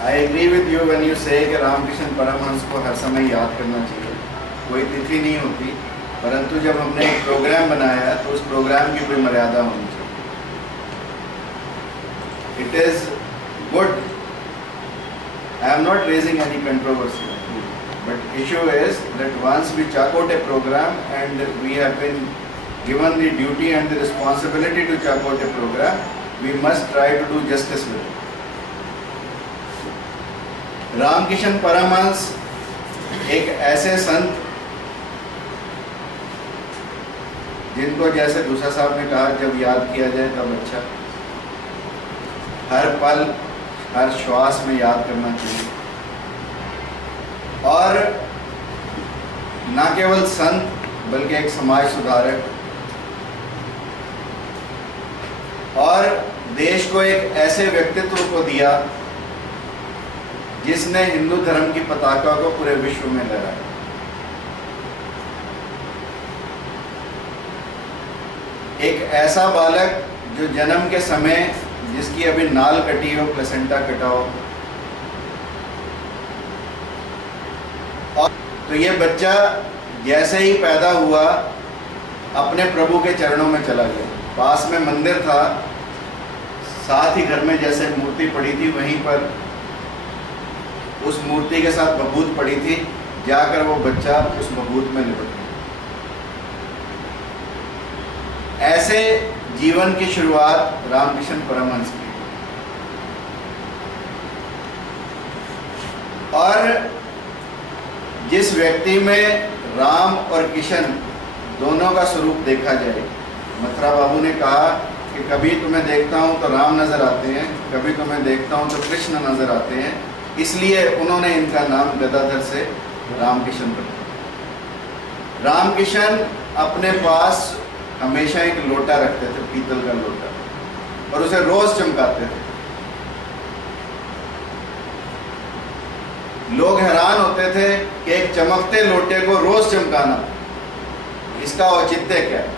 I agree with you when you say कि रामकृष्ण परमहंस को हर समय याद करना चाहिए, कोई तिथि नहीं होती, परंतु जब हमने एक प्रोग्राम बनाया तो उस प्रोग्राम की कोई मर्यादा होनी चाहिए। It is good, I am not raising any controversy, but issue is that once we chalk out a program and we have been given the duty and the responsibility to chalk out a program, we must try to do justice with it. Ramakrishna Paramahamsa एक ऐसे संत जिनको जैसे दूसरा साहब ने कहा जब याद किया जाए तब अच्छा, हर पल हर श्वास में याद करना चाहिए। और न केवल संत बल्कि एक समाज सुधारक, और देश को एक ऐसे व्यक्तित्व को दिया जिसने हिंदू धर्म की पताका को पूरे विश्व में लहराया। एक ऐसा बालक जो जन्म के समय जिसकी अभी नाल कटी हो, प्लेसेंटा कटा हो, और तो ये बच्चा जैसे ही पैदा हुआ अपने प्रभु के चरणों में चला गया। पास में मंदिर था, साथ ही घर में जैसे मूर्ति पड़ी थी वहीं पर उस मूर्ति के साथ बबूत पड़ी थी, जाकर वो बच्चा उस बबूत में लिपट गया। ऐसे जीवन की शुरुआत रामकृष्ण परमहंस की। और जिस व्यक्ति में राम और किशन दोनों का स्वरूप देखा जाए, मथुरा बाबू ने कहा कि कभी तुम्हें देखता हूं तो राम नजर आते हैं, कभी तुम्हें देखता हूं तो कृष्ण नजर आते हैं, इसलिए उन्होंने इनका नाम गदाधर से रामकिशन रखा। रामकिशन अपने पास हमेशा एक लोटा रखते थे, पीतल का लोटा, और उसे रोज चमकाते थे। लोग हैरान होते थे कि एक चमकते लोटे को रोज चमकाना, इसका औचित्य क्या है?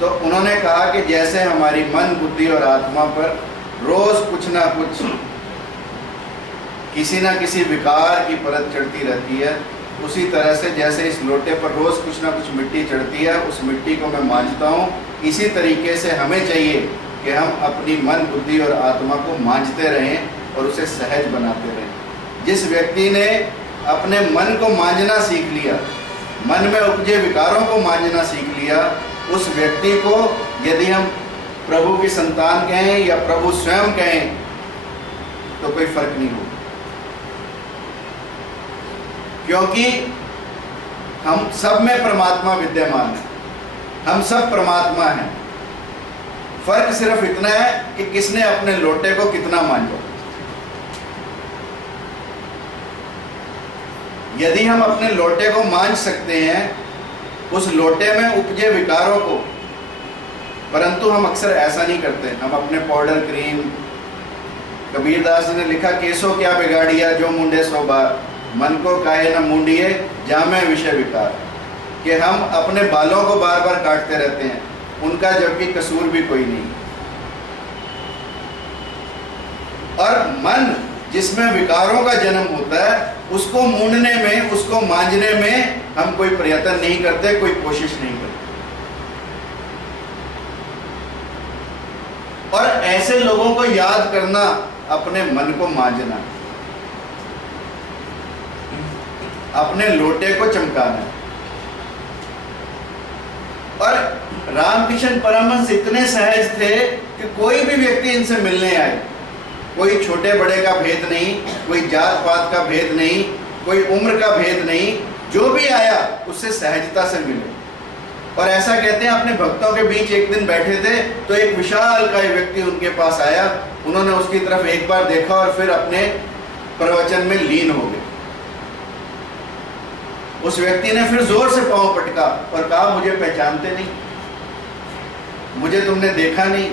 तो उन्होंने कहा कि जैसे हमारी मन, बुद्धि और आत्मा पर रोज कुछ ना कुछ, किसी ना किसी विकार की परत चढ़ती रहती है, उसी तरह से जैसे इस लोटे पर रोज कुछ ना कुछ मिट्टी चढ़ती है, उस मिट्टी को मैं मांझता हूँ, इसी तरीके से हमें चाहिए कि हम अपनी मन, बुद्धि और आत्मा को मांझते रहें और उसे सहज बनाते रहें। जिस व्यक्ति ने अपने मन को मांझना सीख लिया, मन में उपजे विकारों को मांझना सीख लिया, उस व्यक्ति को यदि हम प्रभु की संतान कहें या प्रभु स्वयं कहें तो कोई फर्क नहीं होगा, क्योंकि हम सब में परमात्मा विद्यमान है, हम सब परमात्मा हैं। फर्क सिर्फ इतना है कि किसने अपने लोटे को कितना मांझा। यदि हम अपने लोटे को मांझ सकते हैं, उस लोटे में उपजे विकारों को, परंतु हम अक्सर ऐसा नहीं करते। हम अपने पाउडर, क्रीम, कबीरदास ने लिखा केसो क्या बिगाड़िया जो मुंडे सो बार, मन को काहे न मुंडिए जामे विषय विकार, कि हम अपने बालों को बार बार काटते रहते हैं, उनका जबकि कसूर भी कोई नहीं। और मन जिसमें विकारों का जन्म होता है, उसको मूंढने में, उसको मांझने में हम कोई प्रयत्न नहीं करते, कोई कोशिश नहीं करते। और ऐसे लोगों को याद करना, अपने मन को मांझना, अपने लोटे को चमकाना। और रामकृष्ण परमहंस इतने सहज थे कि कोई भी व्यक्ति इनसे मिलने आए, कोई छोटे बड़े का भेद नहीं, कोई जात पात का भेद नहीं, कोई उम्र का भेद नहीं, जो भी आया उससे सहजता से मिले। और ऐसा कहते हैं, अपने भक्तों के बीच एक दिन बैठे थे तो एक विशाल का व्यक्ति उनके पास आया, उन्होंने उसकी तरफ एक बार देखा और फिर अपने प्रवचन में लीन हो गए। उस व्यक्ति ने फिर जोर से पांव पटका और कहा, मुझे पहचानते नहीं, मुझे तुमने देखा नहीं।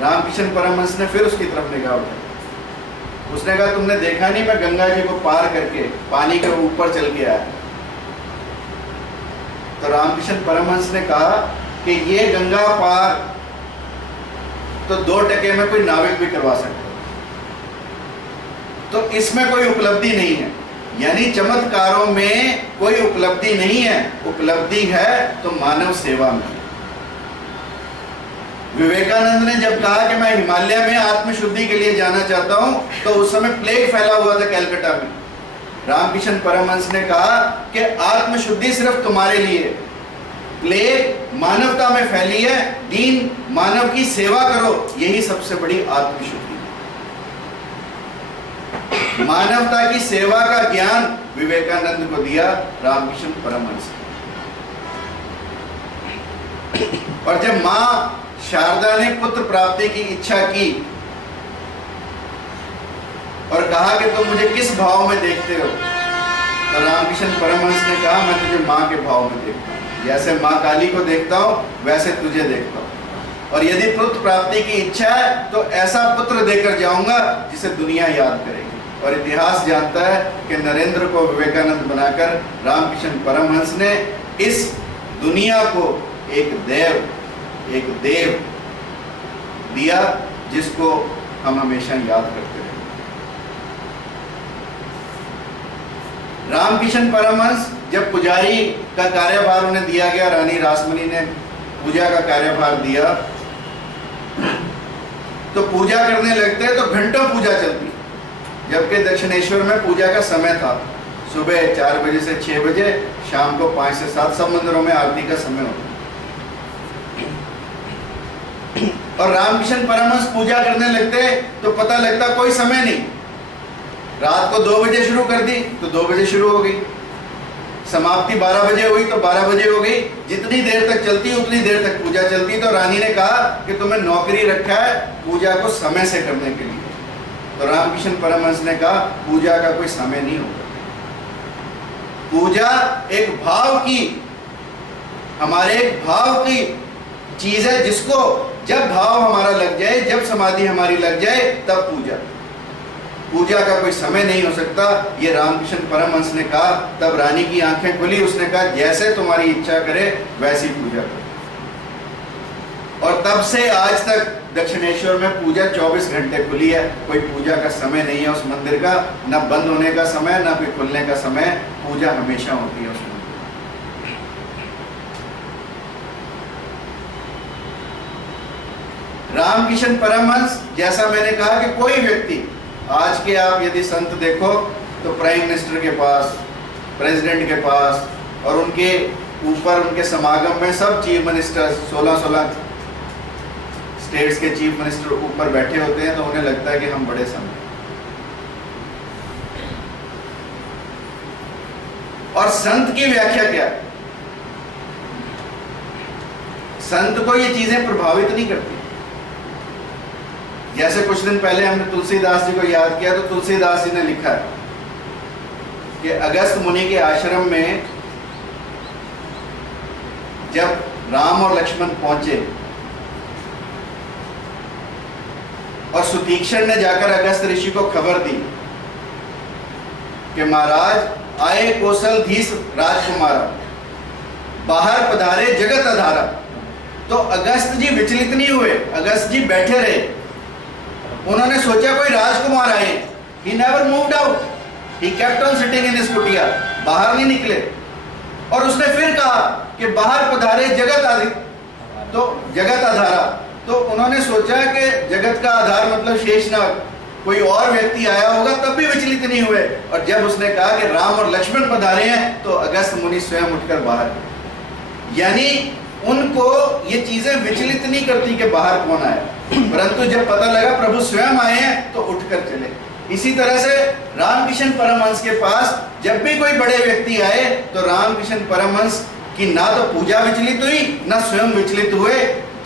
रामकृष्ण परमहंस ने फिर उसकी तरफ निगाह उठाई, उसने कहा, तुमने देखा नहीं, मैं गंगा जी को पार करके पानी के ऊपर चल के आया। तो रामकृष्ण परमहंस ने कहा कि ये गंगा पार तो 2 टके में कोई नाविक भी करवा सकता। तो इसमें कोई उपलब्धि नहीं है, यानी चमत्कारों में कोई उपलब्धि नहीं है। उपलब्धि है तो मानव सेवा में। विवेकानंद ने जब कहा कि मैं हिमालय में आत्मशुद्धि के लिए जाना चाहता हूं, तो उस समय प्लेग फैला हुआ था कलकत्ता में। रामकृष्ण परमहंस ने कहा कि आत्मशुद्धि सिर्फ तुम्हारे लिए, प्लेग मानवता में फैली है, दीन मानव की सेवा करो, यही सबसे बड़ी आत्मशुद्धि। मानवता की सेवा का ज्ञान विवेकानंद को दिया रामकृष्ण परमहंस ने। और जब मां शारदा ने पुत्र प्राप्ति की इच्छा की और कहा कि तुम मुझे किस भाव में देखते हो, तो रामकृष्ण परमहंस ने कहा मैं तुझे मां के भाव में देखता हूं, जैसे मां काली को देखता हूं वैसे तुझे देखता हूं। और यदि पुत्र प्राप्ति की इच्छा है तो ऐसा पुत्र देकर जाऊंगा जिसे दुनिया याद करेगी। और इतिहास जानता है कि नरेंद्र को विवेकानंद बनाकर रामकृष्ण परमहंस ने इस दुनिया को एक देव दिया, जिसको हम हमेशा याद करते रहे। रामकृष्ण परमहंस जब पुजारी का कार्यभार उन्हें दिया गया, रानी रासमणी ने पूजा का कार्यभार दिया, तो पूजा करने लगते तो घंटों पूजा चलती। जबकि दक्षिणेश्वर में पूजा का समय था, सुबह 4 बजे से 6 बजे, शाम को 5 से 7, सब मंदिरों में आरती का समय होता। और रामकृष्ण परमहंस पूजा करने लगते तो पता लगता कोई समय नहीं। रात को 2 बजे शुरू कर दी तो 2 बजे शुरू हो गई, समाप्ति 12 बजे हुई तो 12 बजे हो गई। जितनी देर तक चलती उतनी देर तक पूजा चलती। तो रानी ने कहा कि तुम्हें नौकरी रखा है पूजा को समय से करने के लिए। तो रामकृष्ण परमहंस ने कहा पूजा का कोई समय नहीं होगा। पूजा एक भाव की, हमारे एक भाव की चीज है, जिसको जब भाव हमारा लग जाए, जब समाधि हमारी लग जाए, तब पूजा का कोई समय नहीं हो सकता। ये रामकृष्ण परमहंस ने कहा। तब रानी की आंखें खुली, उसने कहा जैसे तुम्हारी इच्छा करे वैसी पूजा करो। और तब से आज तक दक्षिणेश्वर में पूजा 24 घंटे खुली है। कोई पूजा का समय नहीं है उस मंदिर का, न बंद होने का समय न कोई खुलने का समय। पूजा हमेशा होती है उस मंदिर। रामकृष्ण परमहंस, जैसा मैंने कहा कि कोई व्यक्ति, आज के आप यदि संत देखो तो प्राइम मिनिस्टर के पास, प्रेसिडेंट के पास, और उनके ऊपर उनके समागम में सब चीफ मिनिस्टर, 16 स्टेट्स के चीफ मिनिस्टर ऊपर बैठे होते हैं, तो उन्हें लगता है कि हम बड़े संत हैं। और संत की व्याख्या क्या है? संत को ये चीजें प्रभावित नहीं करती। जैसे कुछ दिन पहले हमने तुलसीदास जी को याद किया, तो तुलसीदास जी ने लिखा है कि अगस्त मुनि के आश्रम में जब राम और लक्ष्मण पहुंचे और सुतीक्षण ने जाकर अगस्त ऋषि को खबर दी कि महाराज आए कौशलधीश राजकुमारा, बाहर पधारे जगत अधारा। तो अगस्त जी विचलित नहीं हुए, अगस्त जी बैठे रहे। उन्होंने सोचा कोई राजकुमार आए। He never moved out. He kept on sitting in his कुटिया, बाहर नहीं निकले। और उसने फिर कहा कि बाहर पधारे जगत आदि, तो जगत आधारा। तो उन्होंने सोचा कि जगत का आधार मतलब शेषनाग, कोई और व्यक्ति आया होगा, तब भी विचलित नहीं हुए। और जब उसने कहा कि राम और लक्ष्मण पधारे हैं, तो अगस्त मुनि स्वयं उठकर बाहर। यानी उनको ये चीजें विचलित नहीं करती कि बाहर कौन आया, परंतु जब पता लगा प्रभु स्वयं आए हैं तो उठकर चले। इसी तरह से रामकृष्ण परमहंस के पास जब भी कोई बड़े व्यक्ति आए, तो रामकृष्ण परमहंस की ना तो पूजा विचलित हुई, ना स्वयं विचलित हुए।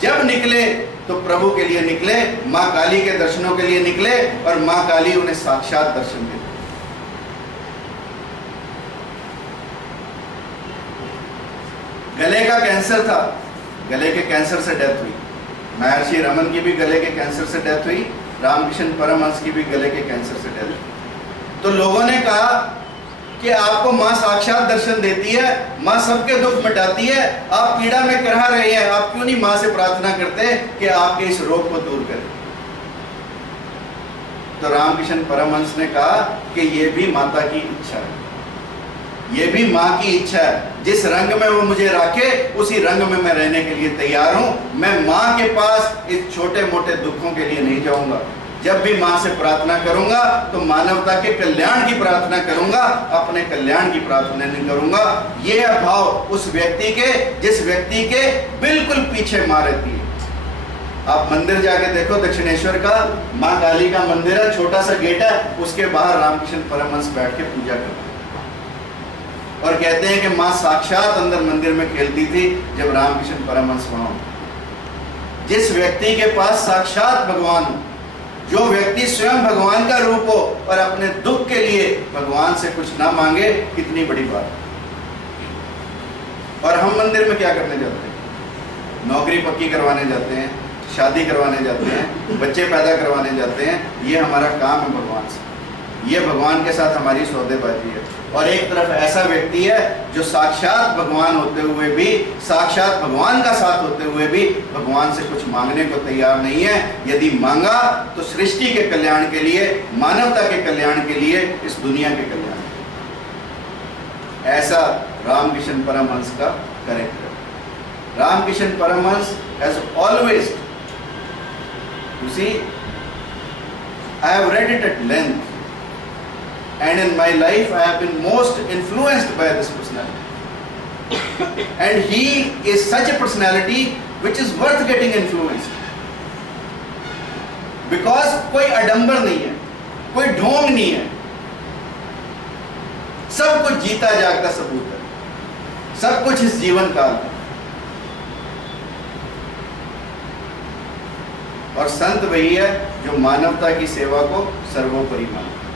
जब निकले तो प्रभु के लिए निकले, माँ काली के दर्शनों के लिए निकले, और माँ काली उन्हें साक्षात दर्शन देती। गले का कैंसर था, गले के कैंसर से डेथ हुई। महर्षि रमन की भी गले के कैंसर से डेथ हुई, रामकृष्ण परमहंस की भी गले के कैंसर से डेथ हुई। तो लोगों ने कहा कि आपको माँ साक्षात दर्शन देती है, माँ सबके दुख मिटाती है, आप पीड़ा में करहा रहे हैं, आप क्यों नहीं माँ से प्रार्थना करते कि आपके इस रोग को दूर करे? तो रामकृष्ण परमहंस ने कहा कि ये भी माता की इच्छा है, ये भी माँ की इच्छा है। जिस रंग में वो मुझे रखे उसी रंग में मैं रहने के लिए तैयार हूं। मैं माँ के पास इस छोटे मोटे दुखों के लिए नहीं जाऊंगा। जब भी माँ से प्रार्थना करूंगा तो मानवता के कल्याण की प्रार्थना करूंगा, अपने कल्याण की प्रार्थना नहीं करूंगा। ये भाव उस व्यक्ति के, जिस व्यक्ति के बिल्कुल पीछे माँ रहती है। आप मंदिर जाके देखो, दक्षिणेश्वर का माँ काली का मंदिर है, छोटा सा गेट है, उसके बाहर रामकृष्ण परमहंस बैठ के पूजा करते हैं और कहते हैं कि माँ साक्षात अंदर मंदिर में खेलती थी जब रामकृष्ण परमहंस वहां हो। जिस व्यक्ति के पास साक्षात भगवान हो, जो व्यक्ति स्वयं भगवान का रूप हो और अपने दुख के लिए भगवान से कुछ ना मांगे, कितनी बड़ी बात। और हम मंदिर में क्या करने जाते हैं? नौकरी पक्की करवाने जाते हैं, शादी करवाने जाते हैं, बच्चे पैदा करवाने जाते हैं। ये हमारा काम है भगवान से, ये भगवान के साथ हमारी सौदेबाजी है। और एक तरफ ऐसा व्यक्ति है जो साक्षात भगवान होते हुए भी, साक्षात भगवान का साथ होते हुए भी भगवान से कुछ मांगने को तैयार नहीं है। यदि मांगा तो सृष्टि के कल्याण के लिए, मानवता के कल्याण के लिए, इस दुनिया के कल्याण के लिए। ऐसा रामकृष्ण परमहंस का character. Ramakrishna Paramahamsa has always, you see, I have read it at length, and in my life I have been most influenced by this personality. And he is such a personality which is worth getting influenced, because कोई आडंबर नहीं है, कोई ढोंग नहीं है, सब कुछ जीता जागता सबूत है, सब कुछ इस जीवन काल में। और संत वही है जो मानवता की सेवा को सर्वोपरि मानता है।